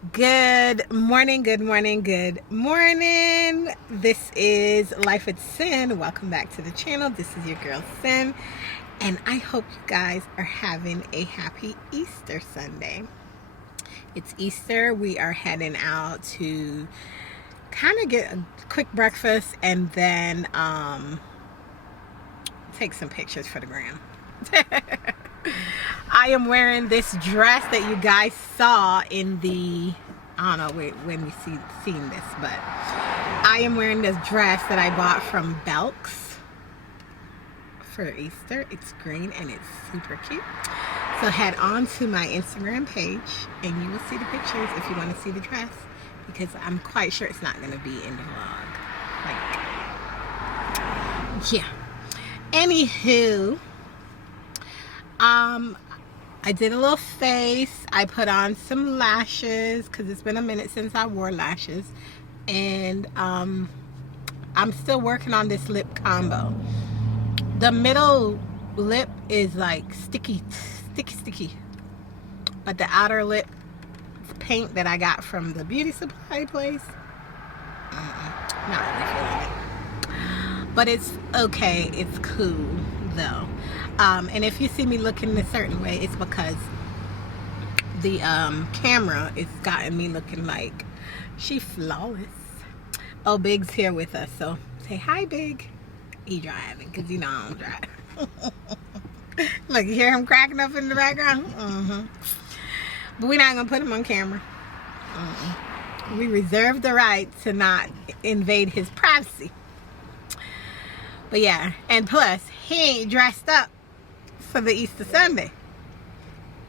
Good morning, good morning, good morning. This is Life with Syn. Welcome back to the channel. This is your girl Syn, and I hope you guys are having a happy Easter Sunday. It's Easter. We are heading out to kind of get a quick breakfast and then take some pictures for the gram. I am wearing this dress that you guys saw in the, I don't know when you seen this, but I am wearing this dress that I bought from Belk's for Easter. It's green and it's super cute. So head on to my Instagram page and you will see the pictures if you want to see the dress, because I'm quite sure it's not going to be in the vlog. Yeah. Anywho, I did a little face. I put on some lashes because it's been a minute since I wore lashes, and I'm still working on this lip combo. The middle lip is like sticky, but the outer lip paint that I got from the beauty supply place, not really feeling it, but it's okay. It's cool though. And if you see me looking a certain way, it's because the camera is gotten me looking like she flawless. Oh, Big's here with us, so say hi, Big. He driving because you know I don't drive. Look, you hear him cracking up in the background? But we're not gonna put him on camera. We reserve the right to not invade his privacy. But yeah, and plus he ain't dressed up for the Easter Sunday.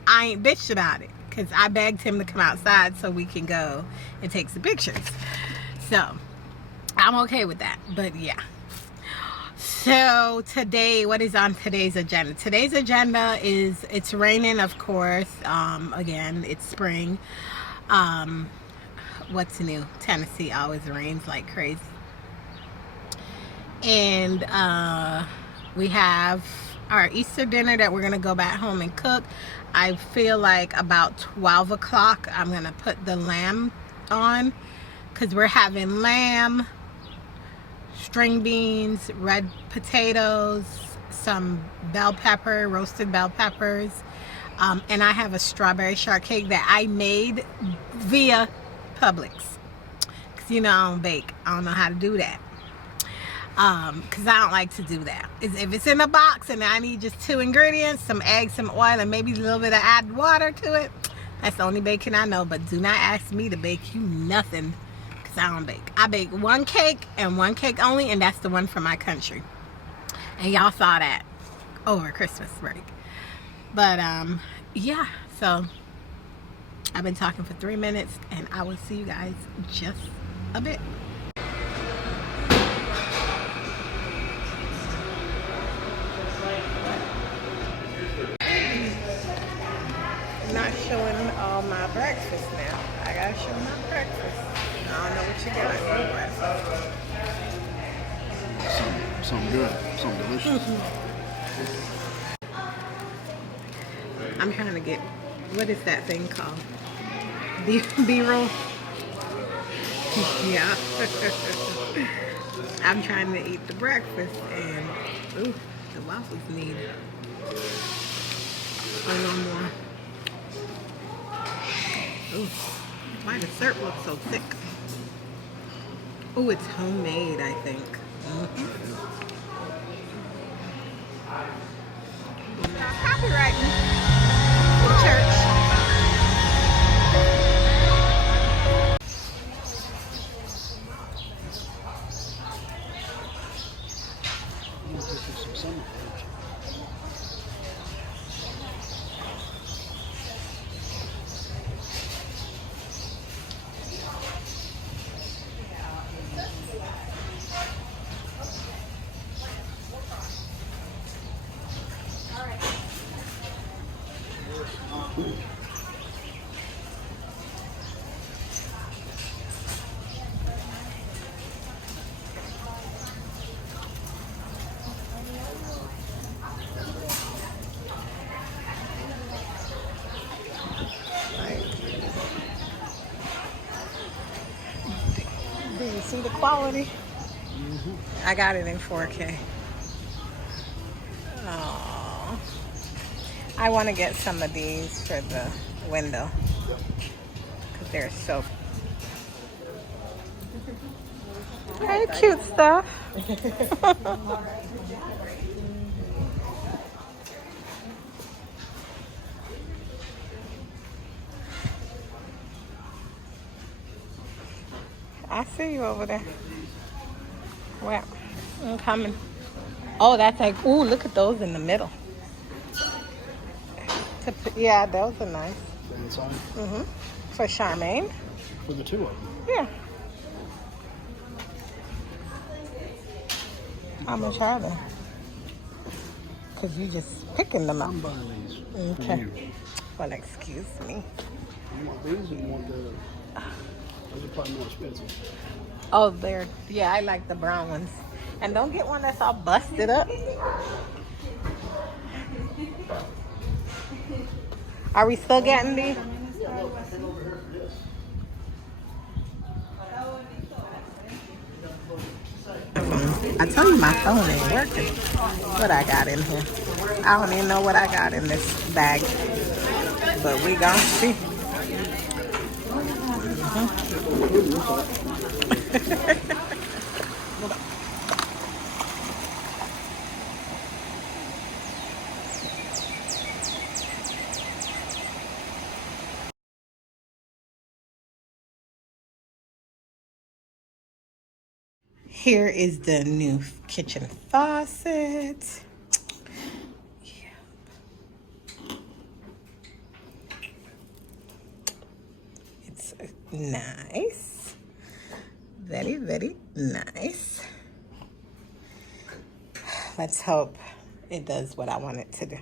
I ain't bitched about it because I begged him to come outside so we can go and take some pictures. So I'm okay with that. But yeah. So today, what is on today's agenda? Today's agenda is, it's raining, of course. Again, it's spring. What's new? Tennessee always rains like crazy. And we have our Easter dinner that we're gonna go back home and cook. I feel like about 12 o'clock I'm gonna put the lamb on, because we're having lamb, string beans, red potatoes, some bell pepper, roasted bell peppers, and I have a strawberry shortcake that I made via Publix, because you know I don't bake. I don't know how to do that. Because I don't like to do that. If it's in a box and I need just 2 ingredients, some eggs, some oil, and maybe a little bit of added water to it, that's the only baking I know. But do not ask me to bake you nothing, because I don't bake. I bake one cake and one cake only, and that's the one from my country. And y'all saw that over Christmas break. But yeah, so I've been talking for 3 minutes, and I will see you guys just a bit. Not showing all my breakfast now. I gotta show my breakfast. I don't know what you got for breakfast. Something good, something delicious. I'm trying to get, what is that thing called? B-roll? Yeah. I'm trying to eat the breakfast, and ooh, the waffles need a little more. Ooh, why the syrup looks so thick? Oh, it's homemade, I think. Copywriting for church. You see the quality? I got it in 4K. Oh, I want to get some of these for the window because they're so. Hey, cute stuff. I see you over there. Well, I'm coming. Oh, that's like, ooh, look at those in the middle. Yeah, those are nice. Inside? Mm-hmm. For Charmaine. For the two of them? Yeah. How much are they? Because you just picking them up. I'm buying these. Okay. Well, excuse me. You want these or you want the... Those are probably more expensive. Oh, yeah, I like the brown ones. And don't get one that's all busted up. Are we still getting these? I tell you my phone ain't working. What I got in here? I don't even know what I got in this bag. But we gon' see. Here is the new kitchen faucet. Yeah. It's nice. Very, very nice. Let's hope it does what I want it to do.